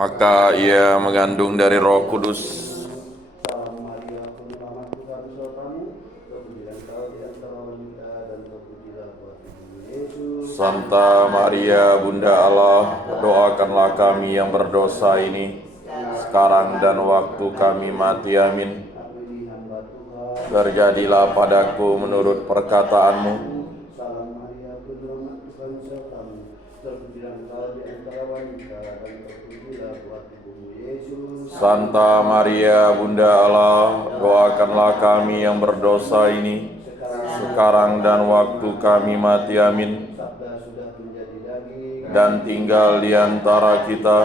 maka ia mengandung dari Roh Kudus. Santa Maria Bunda Allah, doakanlah kami yang berdosa ini, sekarang dan waktu kami mati. Amin. Terjadilah padaku menurut perkataanmu. Santa Maria Bunda Allah, doakanlah kami yang berdosa ini, sekarang dan waktu kami mati. Amin. Dan tinggal di antara kita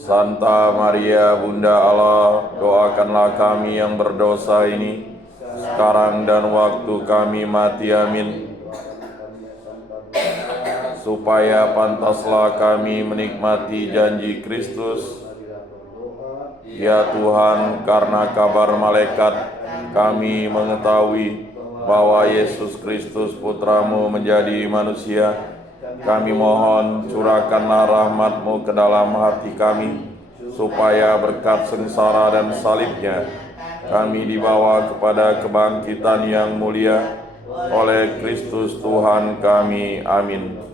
Santa Maria Bunda Allah, doakanlah kami yang berdosa ini, sekarang dan waktu kami mati. Amin. Supaya pantaslah kami menikmati janji Kristus. Ya Tuhan, karena kabar malaikat kami mengetahui bahwa Yesus Kristus Putramu menjadi manusia. Kami mohon curahkanlah rahmat-Mu ke dalam hati kami, supaya berkat sengsara dan salibnya kami dibawa kepada kebangkitan yang mulia oleh Kristus Tuhan kami. Amin.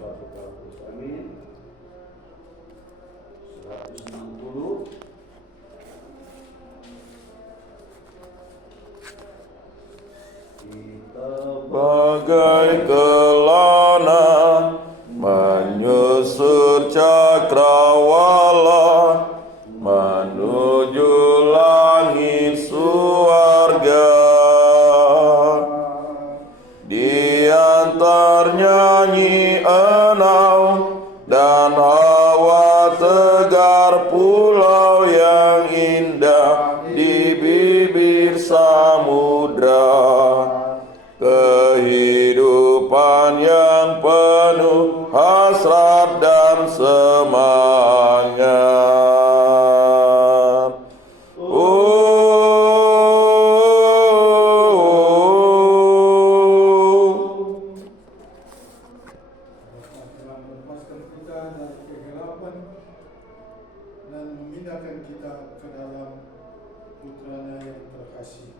Bagai kelana menyusur cakrawala menuju langit surga, diantar nyanyi enau dan hawa tegar pulau yang indah di bibir samudra. Kehidupan yang penuh hasrat dan semangat. Melepaskan kita dari kegelapan dan memindahkan kita ke dalam Putranya yang terkasih.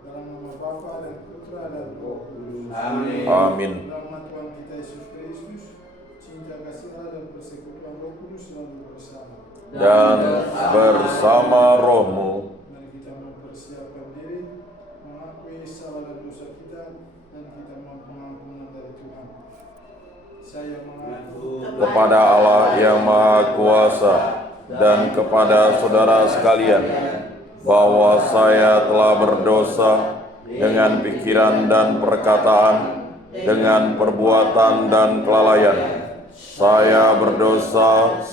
Dalam nama Bapa dan Putra dan Roh Kudus. Amin. Amin. Dalam Tuhan kita Yesus Kristus, cinta kasih Allah dan persekutuan Roh Kudus selalu bersama. Dan bersama rohmu. Mari kita mempersiapkan diri, mengakui salah dan dosa kita, dan kita mohon pengampunan dari Tuhan. Saya mengaku Kepada Allah yang Maha Kuasa dan kepada saudara sekalian, bahwa saya telah berdosa dengan pikiran dan perkataan, dengan perbuatan dan kelalaian. Saya berdosa,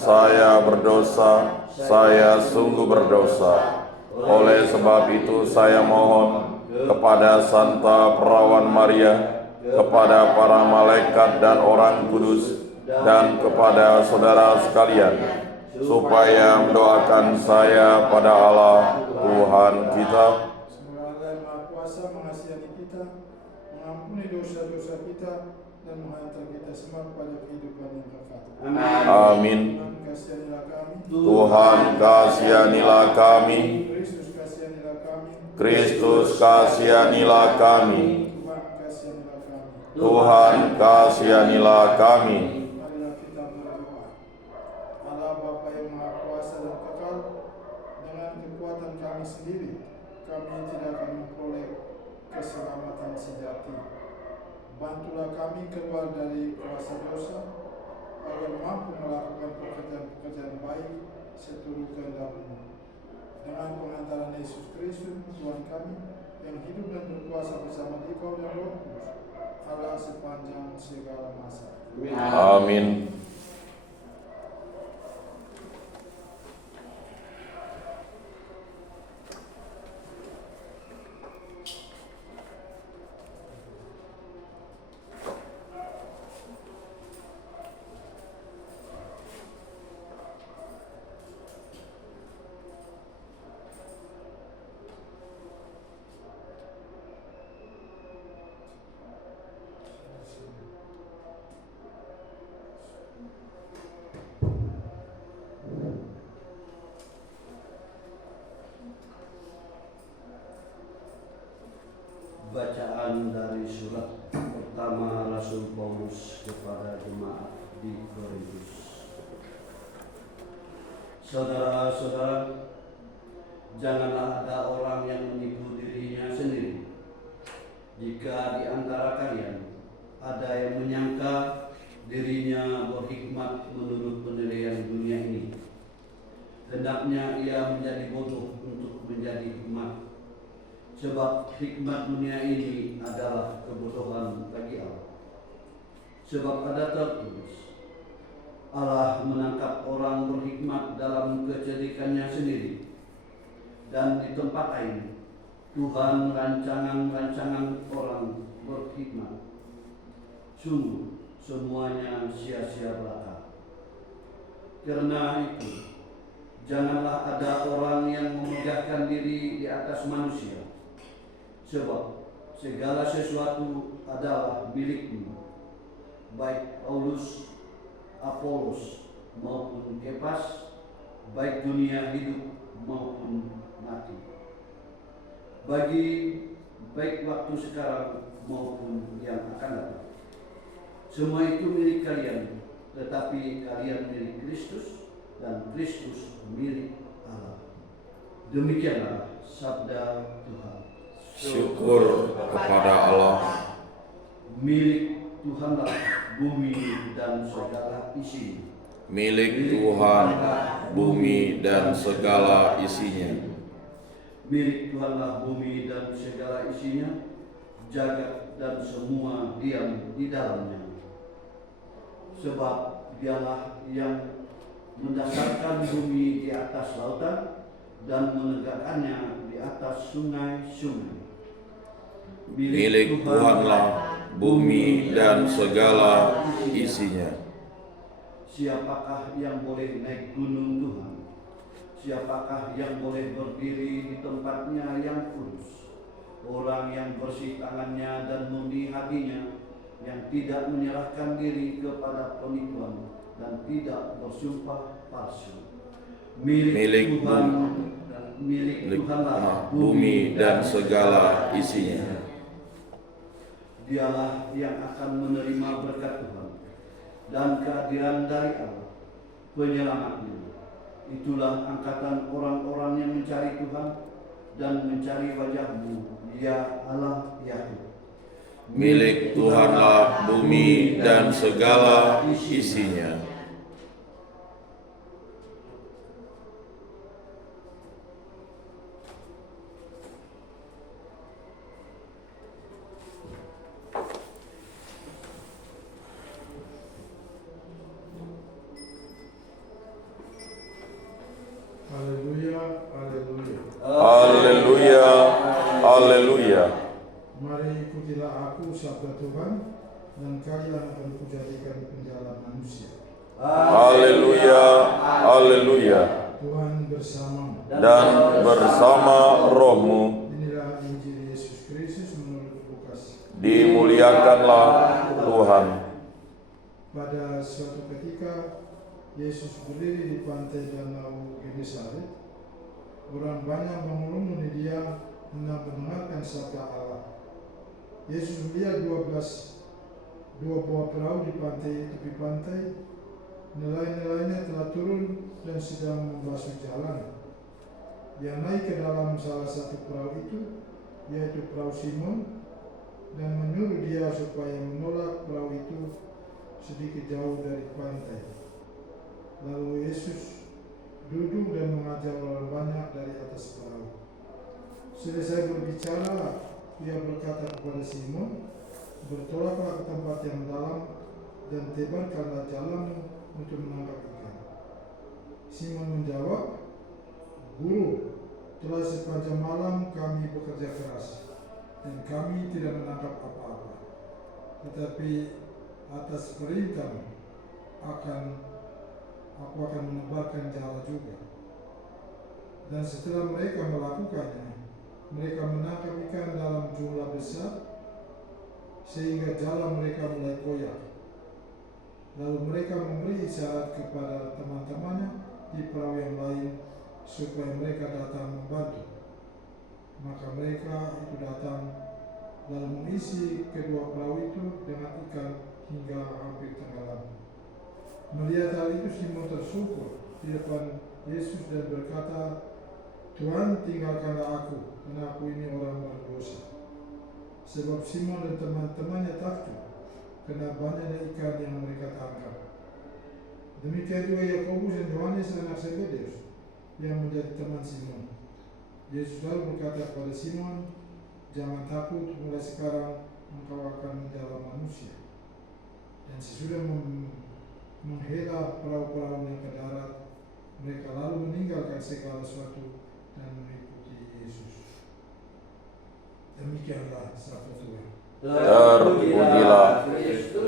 saya sungguh berdosa. Oleh sebab itu saya mohon kepada Santa Perawan Maria, kepada para malaikat dan orang kudus, dan kepada saudara sekalian, supaya mendoakan saya pada Allah Tuhan kita. semoga Allah yang Maha Kuasa mengasihani kita, mengampuni dosa-dosa kita, dan menghantar kita semua kepada kehidupan yang kekal. Amin. Tuhan kasihanilah kami, Tuhan kasihanilah kami, Kristus kasihanilah kami, Kristus kasihanilah kami, Tuhan kasihanilah kami. Tuhan kasihanilah kami. Marilah kita berdoa. Allah Bapa yang Maha Kuasa dan kekal, dengan kekuatan kami sendiri, kami tidak akan memperoleh keselamatan sejati. Bantulah kami keluar dari kuasa dosa, agar mampu melakukan pekerjaan-pekerjaan baik seturut kehendak-Mu. Dengan pengantaran Yesus Kristus, Tuhan kami, yang hidup dan berkuasa bersama Dikau dan Roh Kudus, Allah sepanjang segala masa. Amin. Saudara-saudara, janganlah ada orang yang menipu dirinya sendiri. Jika di antara kalian ada yang menyangka dirinya berhikmat menurut penilaian dunia ini, hendaknya ia menjadi bodoh untuk menjadi hikmat. Sebab hikmat dunia ini adalah kebodohan bagi Allah. Sebab ada tertulis, Allah menangkap orang berhikmat dalam kecerdikannya sendiri. Dan di tempat lain, Tuhan rancangan-rancangan orang berhikmat. Sungguh semuanya sia-sia belaka. Karena itu, janganlah ada orang yang memegahkan diri di atas manusia. Sebab segala sesuatu adalah milikmu, baik Paulus, Apolos maupun Kefas, baik dunia hidup maupun mati, baik waktu sekarang maupun yang akan datang. Semua itu milik kalian, tetapi kalian milik Kristus dan Kristus milik Allah. Demikianlah sabda Tuhan. Syukur kepada Allah. Milik Tuhanlah bumi dan segala isinya. Milik Tuhan bumi dan segala isinya. Milik Tuhanlah bumi dan segala isinya, jagat dan semua diam di dalamnya. Sebab Dialah yang mendasarkan bumi di atas lautan dan menegakkannya di atas sungai-sungai. Milik Tuhanlah bumi dan segala isinya. Siapakah yang boleh naik gunung Tuhan? Siapakah yang boleh berdiri di tempatnya yang kudus? Orang yang bersih tangannya dan murni hatinya, yang tidak menyerahkan diri kepada penipuan dan tidak bersumpah palsu. Milik Tuhanlah bumi dan segala isinya. Dialah yang akan menerima berkat Tuhan dan kehadiran dari Allah, penyelamatnya. Itulah angkatan orang-orang yang mencari Tuhan dan mencari wajah-Mu, ya Allah Yahweh. Milik Tuhanlah bumi dan segala isinya. Haleluya, haleluya. Haleluya, haleluya. Mari ikutilah aku sabda Tuhan, dan kalian akan kujadikan penjalan manusia. Haleluya, haleluya. Tuhan bersamamu. Dan bersama rohmu, Inilah Injil Yesus Kristus menurut Lukas. dimuliakanlah Tuhan. Pada suatu ketika Yesus berdiri di pantai Danau Genesaret. Orang banyak mengerumuni dia hendak mendengarkan sabda Allah. Yesus melihat dua buah perahu di tepi pantai. Nelayan-nelayannya telah turun dan sedang membasuh jalan. Dia naik ke dalam salah satu perahu itu, yaitu perahu Simon, dan menyuruh dia supaya menolak perahu itu sedikit jauh dari pantai. Lalu Yesus duduk dan mengajar orang banyak dari atas perahu. Selesai berbicara, dia berkata kepada Simon, "Bertolaklah ke tempat yang dalam dan tebarkanlah jalanmu untuk menangkap ikan." Simon menjawab, "Guru, telah sepanjang malam kami bekerja keras dan kami tidak menangkap apa-apa. Tetapi atas perintahmu aku akan menebarkan jala juga." Dan setelah mereka melakukannya, mereka menangkap ikan dalam jumlah besar sehingga jala mereka mulai koyak. Lalu mereka memberi isyarat kepada teman-temannya di perahu yang lain supaya mereka datang membantu. Maka mereka itu datang lalu mengisi kedua perahu itu dengan ikan hingga hampir tenggelam. Melihat hal itu, Simon tersyukur di depan Yesus dan berkata, Tuhan, tinggalkanlah aku, karena aku ini orang berdosa. Sebab Simon dan teman-temannya takjub, karena banyaknya ikan yang mereka tangkap. Demikian juga Yakobus dan Yohanes anak Zebedeus yang menjadi teman Simon. Yesus lalu berkata kepada Simon, jangan takut, mulai sekarang engkau akan menjala manusia. Dan sesudah menghela perahu-perahunya ke darat, mereka lalu meninggalkan segala sesuatu dan mengikuti Yesus. Demikianlah sabda Tuhan. Terpujilah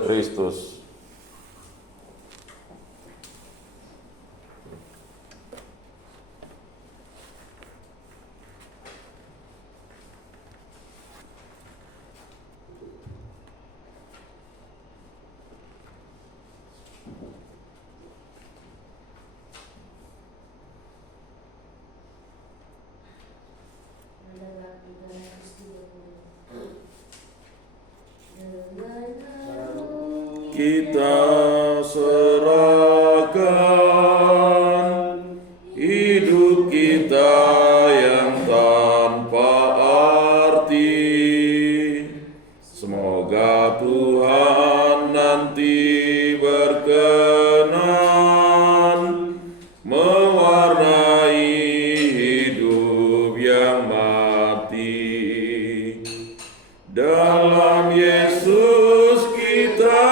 Kristus. Kita serahkan hidup kita yang tanpa arti. Semoga Tuhan nanti berkenan mewarnai hidup yang mati. Dalam Yesus kita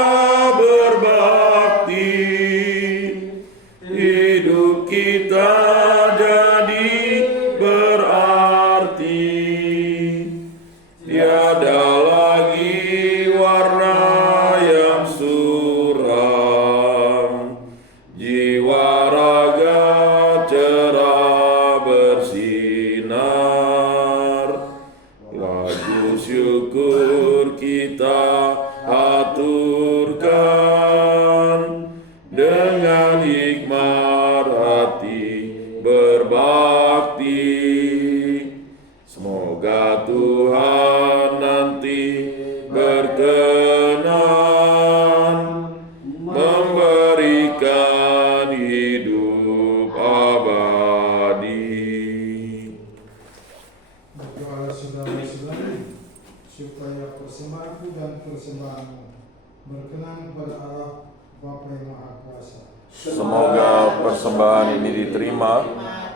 berbakti, hidup kita jadi berarti. Tiada lagi warna yang suram, jiwa raga cerah bersinar. Lagu syukur kita aturkan dengan hikmat hati berbakti. Semoga Tuhan nanti berkenan memberikan hidup abadi. Berdoalah saudara-saudari, supaya persembahanku dan persembahanmu berkenan kepada Allah Bapa yang Maha Kuasa. Semoga persembahan ini diterima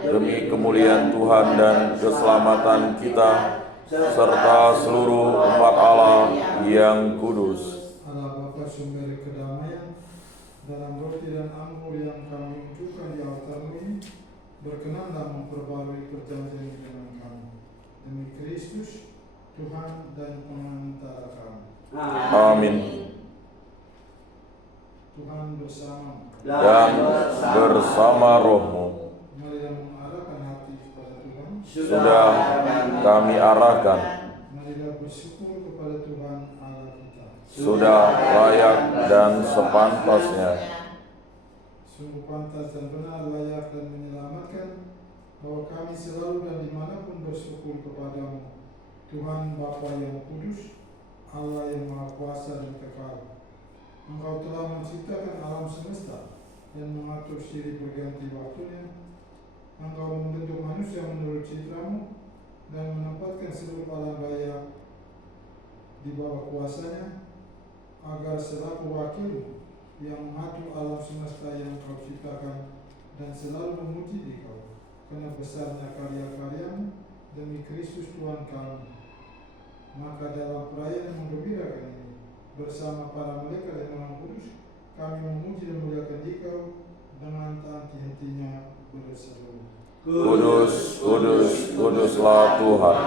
demi kemuliaan Tuhan dan keselamatan kita serta seluruh umat Allah yang kudus. Allah Bapa sumber kedamaian, dalam roti dan anggur yang kami unjukkan di altarmu ini, berkenanlah memperbarui perjanjian dengan kami. Demi Kristus, Tuhan dan pengantara kami. Amin. Tuhan bersama. Dan bersama rohmu. Marilah mengarahkan hati kepada Tuhan. Sudah kami arahkan. Marilah bersyukur kepada Tuhan Allah kita. Sudah layak dan sepantasnya. Sungguh pantas dan benar, layak dan menyelamatkan, bahwa kami selalu dan dimanapun bersyukur kepadamu, Tuhan Bapa yang kudus, Allah yang Maha Kuasa dan kekal. Engkau telah menciptakan alam semesta dan mengatur silih berganti waktunya. Engkau membentuk manusia menurut citramu dan menempatkan seluruh alam raya di bawah kuasanya, agar selaku wakil yang mengatur alam semesta yang kau ciptakan dan selalu memuji dikau karena besarnya karya-karyamu demi Kristus Tuhan kami. Maka dalam perayaan yang menggembirakan ini, bersama para malaikat dan orang kudus, kami memuji dan memuliakan Dikau dengan tak henti-hentinya berseru. Kudus, kudus, kuduslah Tuhan,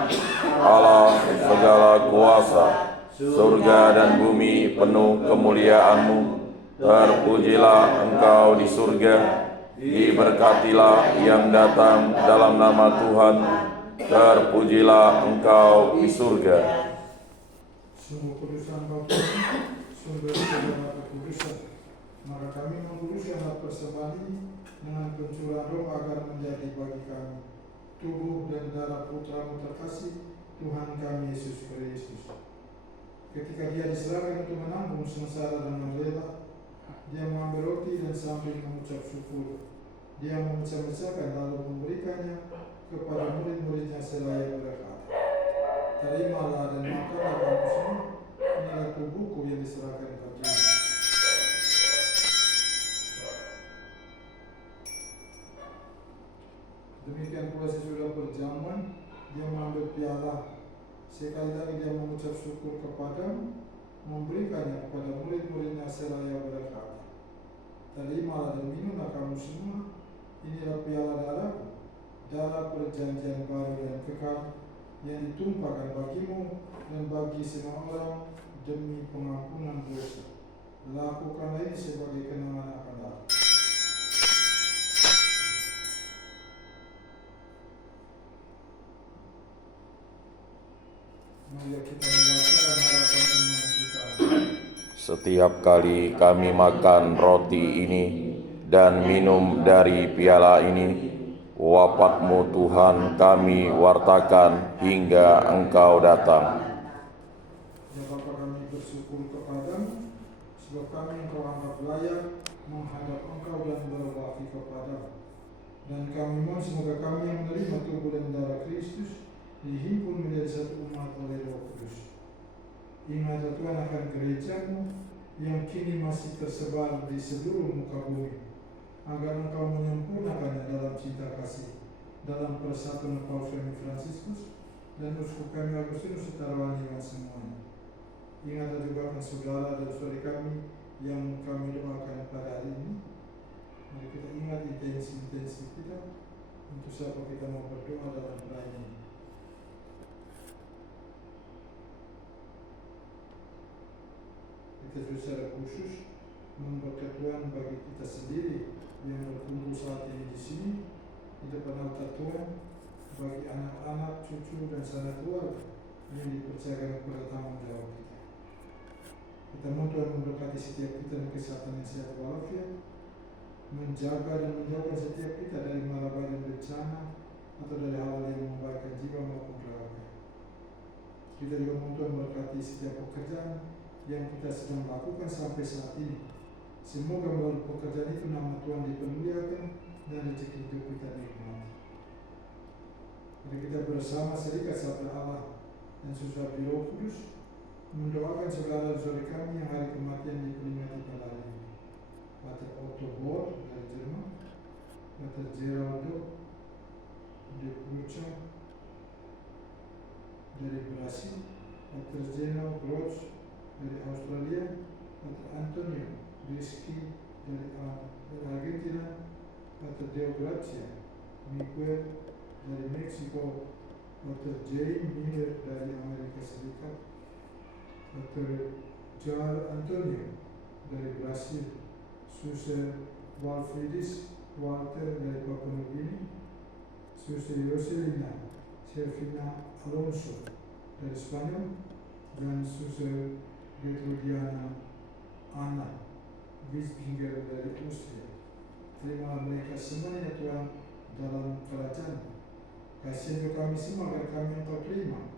Allah segala kuasa, surga dan bumi penuh kemuliaan-Mu. Terpujilah Engkau di surga, diberkatilah yang datang dalam nama Tuhan. Terpujilah Engkau di surga. Sungguh kudusan Bapa Tuhan, sumber segala kekudusan. Maka kami mengkuduskan persembahan ini dengan pencurahan roh agar menjadi bagi kami tubuh dan darah Putra-Mu terkasih, Tuhan kami Yesus Kristus. Ketika Dia diserahkan untuk menanggung sengsara dengan rela, Dia mengambil roti dan sambil mengucap syukur, Dia memecah-mecahkan lalu memberikannya kepada murid-muridnya seraya berkata, terimalah dan makanlah kamu semua, inilah tubuhku yang diserahkan bagimu. Demikian pula sesudah berjamuan, dia mengambil piala. Sekali lagi dia mengucap syukur kepadamu, memberikannya kepada murid-muridnya seraya berkata, terimalah dan minumlah kamu semua, inilah piala darahku, darah perjanjian baru dan kekal, yang ditumpahkan bagimu dan bagi semua orang demi pengampunan dosa. Lakukanlah ini sebagai kenangan akan aku. Mari kita mengatakan harapan iman kita. Setiap kali kami makan roti ini dan minum dari piala ini, wafat-Mu Tuhan kami wartakan hingga Engkau datang. Ya Bapa, kami bersyukur kepadamu, sebab kami Engkau anggap layak menghadap Engkau dan berbakti kepadamu. Dan kami mohon semoga kami yang menerima tubuh dan darah Kristus dihimpun menjadi satu umat oleh Roh Kudus. Ingat Tuhan akan gereja-Mu yang kini masih tersebar di seluruh muka bumi, agar Engkau menyempurnakannya dalam cinta kasih, dalam persatuan Paus Fransiskus dan uskup kami Agustinus serta rohaniwan semuanya. Ingat juga akan saudara dan saudari kami yang kami doakan pada hari ini. Mari kita ingat intensi-intensi kita untuk siapa kita mau berdoa dalam pelayanan ini. Kita secara khusus memberkat Tuhan bagi kita sendiri yang berkumpul saat ini di sini di depan altar Tuhan, bagi anak-anak, cucu dan sanak keluarga yang dipercayakan kepada tanggung jawab kita. Kita mohon Tuhan memberkati setiap kita dengan kesehatan yang sehat walafiat, menjaga dan menjauhkan setiap kita dari malapetaka dan bencana atau dari hal-hal yang membahayakan jiwa maupun keluarga. Kita juga mohon Tuhan memberkati setiap pekerjaan yang kita sedang lakukan sampai saat ini. Semoga melalui pekerjaan itu nama Tuhan dipermuliakan dan rezeki hidup kita nikmati. Mari kita bersama serikat sabda Allah dan susah Roh Kudus mendoakan segala saudara kami yang hari kematian diperingati pada hari ini. Pater Otto Bohr dari Jerman, Pater Geraldo de Brucha dari Brasil, Pater Zeno Gross dari Australia, Pater Antonio Rizky dari Argentina, Pater Deo Gracia Miguel dari Meksiko, Pater Jane Miller dari Amerika Serikat, Pater Jar Antonio dari Brasil, Suster Walfridis Walter dari Papua Nugini, Suster Roselina Servina Alonso dari Spanyol, dan Suster Gertrudiana Anna Wisbinger dari Austria. Terimalah mereka semuanya Tuhan dalam kerajaan. Kasih untuk kami semua agar kami Engkau terima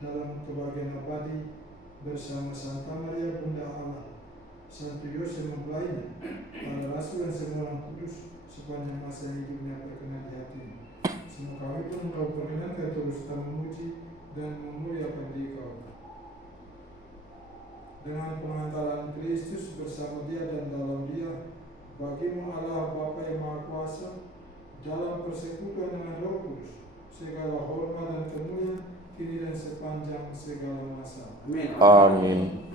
dalam kebahagiaan abadi bersama Santa Maria Bunda Allah, Santo Yosef mempelainya, para rasul dan semua orang kudus sepanjang masa hidupnya berkenan di hatimu. Semoga kami pun Engkau perkenankan terus kita memuji dan memuliakan Dikau. Dengan pengantaran Kristus bersama Dia dan dalam Dia, bagimu Allah Bapa yang Maha Kuasa, dalam persekutuan dengan Roh Kudus, segala hormat dan kemuliaan kini dan sepanjang segala masa. Amin.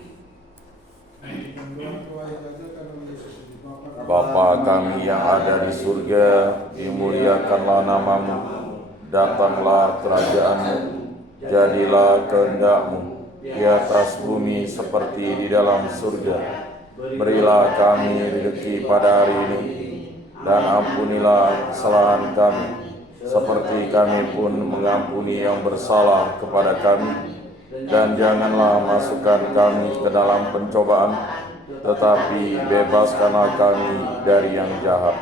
Bapa kami yang ada di surga, dimuliakanlah namamu, datanglah kerajaan-Mu, jadilah kehendak-Mu di atas bumi seperti di dalam surga. Berilah kami rezeki pada hari ini, dan ampunilah kesalahan kami, seperti kami pun mengampuni yang bersalah kepada kami. Dan janganlah masukkan kami ke dalam pencobaan, tetapi bebaskanlah kami dari yang jahat.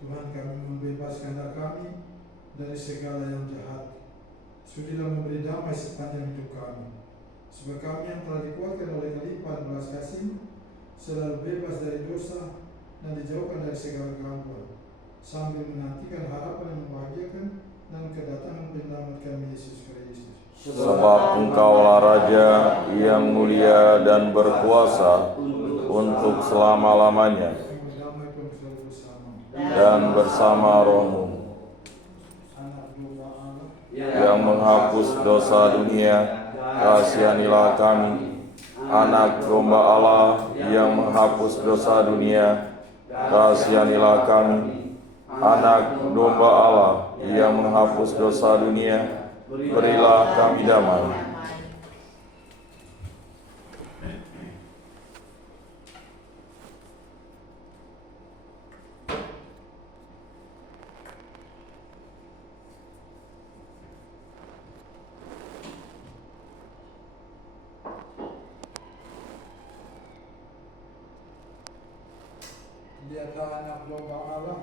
Tuhan, kami membebaskanlah kami dari segala yang jahat. Sudilah memberi damai sepanjang hidup kami, sebab kami yang telah dikuatkan oleh kelimpahan belas kasih-Mu selalu bebas dari dosa dan dijauhkan dari segala gangguan, sambil menantikan harapan yang membahagiakan dan kedatangan penyelamat kami Yesus Kristus. Sebab Engkaulah Raja yang mulia dan berkuasa untuk selama-lamanya, Berdamai pun selalu bersama. dan bersama rohmu Anak domba Allah, yang menghapus dosa dunia, kasihanilah kami. Anak domba Allah yang menghapus dosa dunia, kasihanilah kami. Anak domba Allah yang menghapus dosa dunia, berilah kami damai. lihatlah anak domba Allah,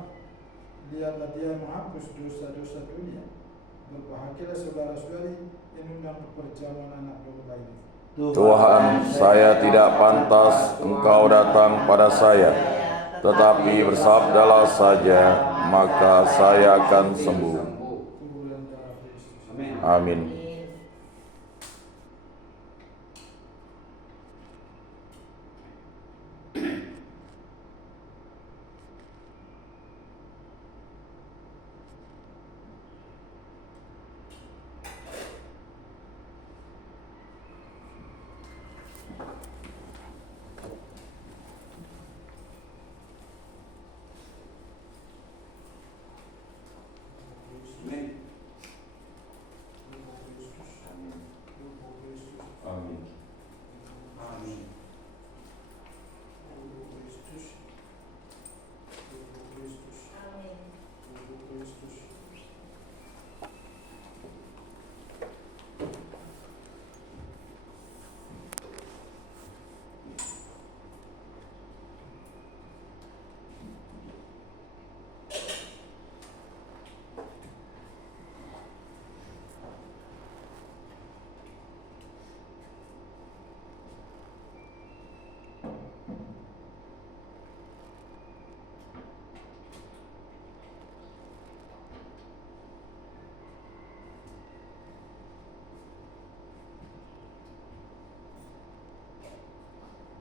lihatlah dia menghapus dosa-dosa dunia. Berbahagialah saudara-saudari yang undang ke perjamuan anak domba ini. Tuhan, saya tidak pantas Engkau datang pada saya, tetapi bersabdalah saja, maka saya akan sembuh. Tubuh dan darah Kristus. Amin.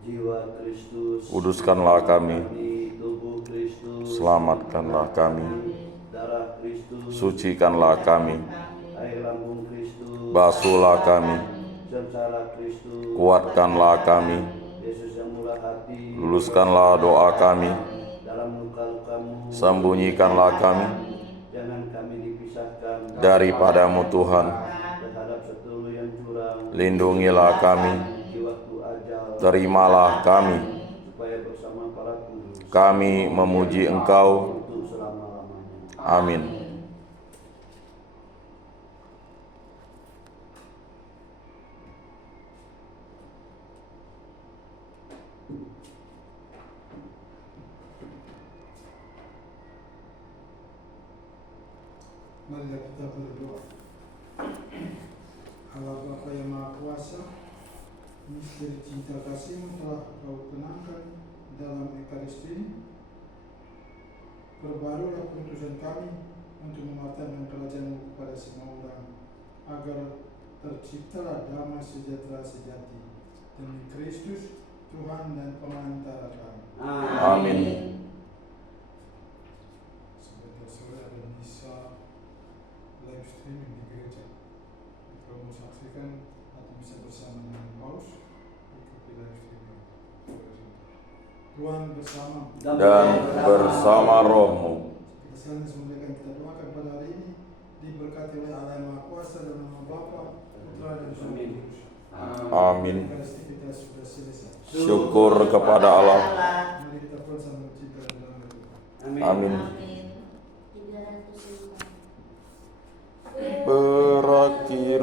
Jiwa Kristus, Kuduskanlah kami, tubuh Kristus, selamatkanlah kami, darah Kristus, sucikanlah kami, air lambung Kristus, basuhlah kami, sengsara Kristus, kuatkanlah kami, Yesus yang murah hati, luluskanlah doa kami, dalam luka-lukamu, sembunyikanlah kami jangan kami dipisahkan daripadamu Tuhan, terhadap setulu yang curang, lindungilah kami, di waktu ajal, terimalah kami, supaya bersama para kudus, kami memuji Engkau. untuk selama-lamanya. Amin. Marilah kita berdoa. Allah Bapa yang Maha Kuasa, misteri cinta kasih-Mu telah Kau tenangkan dalam Ekaristi ini. Perbarulah keputusan kami untuk mematangkan kerajaan-Mu kepada semua orang, agar terciptalah damai sejahtera sejati demi Kristus, Tuhan dan pengantara kami. Amin. Saudara-saudara ada misa live streaming di gereja. Kalau mau saksikan atau bisa bersama dengan Paus, ikuti live streaming. Tuhan bersama. Dan bersama rohmu. Kita saling semuliakan, kita doakan pada hari ini diberkati oleh Allah yang Maha Kuasa dalam nama Bapa, Putra dan Roh Kudus. Amin. Ekaristi kita sudah selesai. Syukur kepada Allah. Mari kita pun sama cinta dan damai Tuhan. Amin.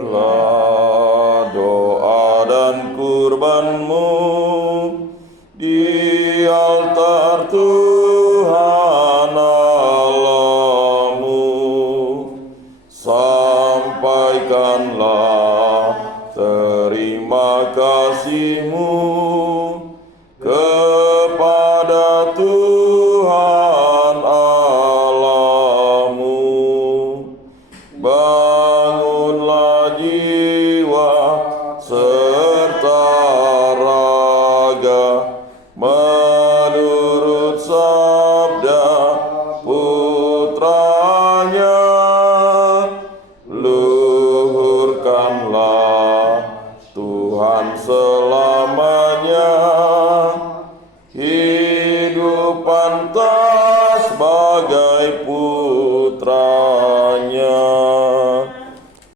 Berakhirlah doa dan kurbanmu di altar Tuhan Allahmu. Sampaikanlah terima kasih-Mu